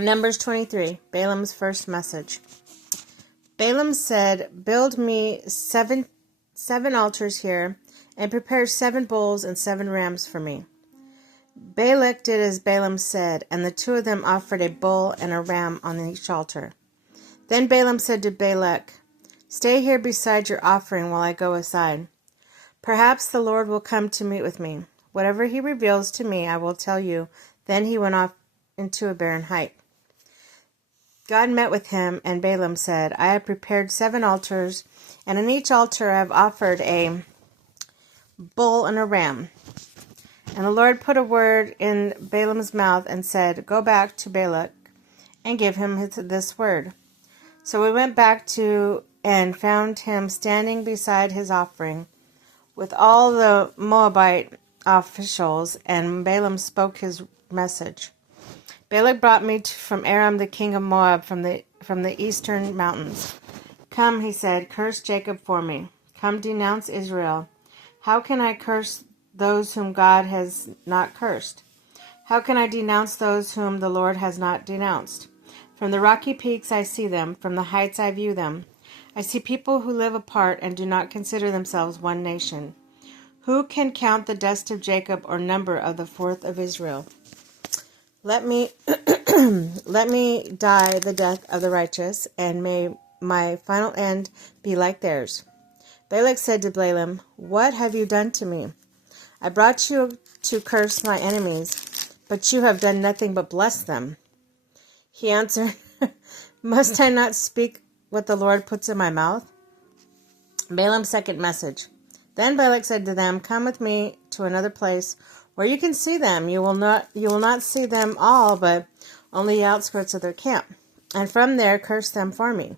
Numbers 23, Balaam's first message. Balaam said, "Build me seven altars here, and prepare 7 bulls and 7 rams for me." Balak did as Balaam said, and the 2 of them offered a bull and a ram on each altar. Then Balaam said to Balak, "Stay here beside your offering while I go aside. Perhaps the Lord will come to meet with me. Whatever he reveals to me, I will tell you." Then he went off into a barren height. God met with him, and Balaam said, "I have prepared 7 altars, and on each altar I have offered a bull and a ram." And the Lord put a word in Balaam's mouth and said, "Go back to Balak and give him this word." So we went back to and found him standing beside his offering with all the Moabite officials, and Balaam spoke his message. "Balak brought me from Aram, the king of Moab, from the eastern mountains. Come," he said, "curse Jacob for me. Come, denounce Israel. How can I curse those whom God has not cursed? How can I denounce those whom the Lord has not denounced? From the rocky peaks I see them, from the heights I view them. I see people who live apart and do not consider themselves one nation. Who can count the dust of Jacob or number of the fourth of Israel? Let me let me die the death of the righteous, and may my final end be like theirs." Balak said to Balaam, "What have you done to me? I brought you to curse my enemies, but you have done nothing but bless them." He answered, "Must I not speak what the Lord puts in my mouth?" Balaam's second message. Then Balak said to them, "Come with me to another place where you can see them. You will not see them all, but only the outskirts of their camp. And from there curse them for me."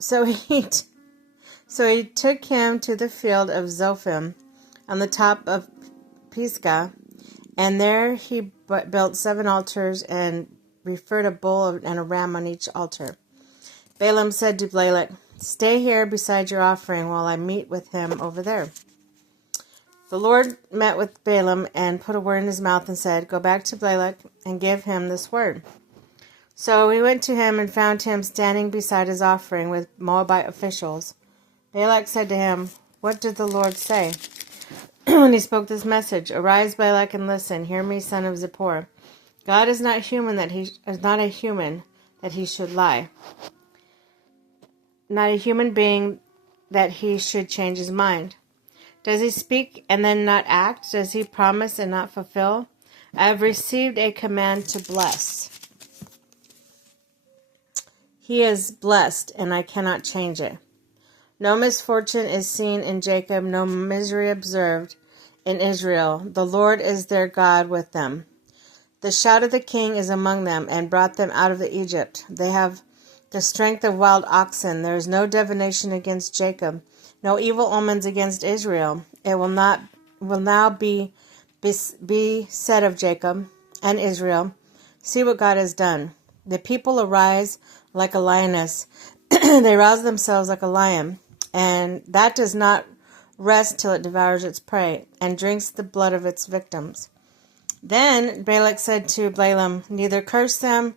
So he took him to the field of Zophim on the top of Pisgah, and there he built 7 altars and preferred a bull and a ram on each altar. Balaam said to Balak, "Stay here beside your offering while I meet with him over there." The Lord met with Balaam and put a word in his mouth and said, "Go back to Balak and give him this word." So he went to him and found him standing beside his offering with Moabite officials. Balak said to him, "What did the Lord say?" When he spoke this message, "Arise, Balak, and listen. Hear me, son of Zippor. God is not a human that he should lie, not a human being that he should change his mind. Does he speak and then not act? Does he promise and not fulfill? I have received a command to bless. He is blessed, and I cannot change it. No misfortune is seen in Jacob, no misery observed in Israel. The Lord is their God with them. The shout of the king is among them, and brought them out of Egypt. They have the strength of wild oxen. There is no divination against Jacob, no evil omens against Israel. It will now be said of Jacob and Israel, see what God has done. The people arise like a lioness. They rouse themselves like a lion, and that does not rest till it devours its prey and drinks the blood of its victims. Then Balak said to Balaam, "Neither curse them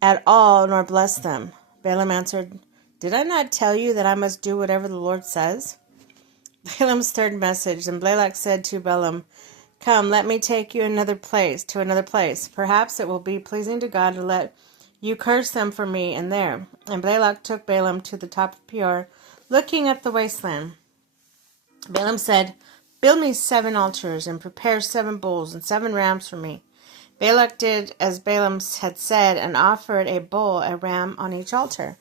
at all nor bless them." Balaam answered, "Did I not tell you that I must do whatever the Lord says?" Balaam's third message. And Balak said to Balaam, "Come, let me take you to another place. Perhaps it will be pleasing to God to let you curse them for me in there." And Balak took Balaam to the top of Peor, looking at the wasteland. Balaam said, "Build me 7 altars and prepare 7 bulls and 7 rams for me." Balak did as Balaam had said and offered a bull and a ram on each altar.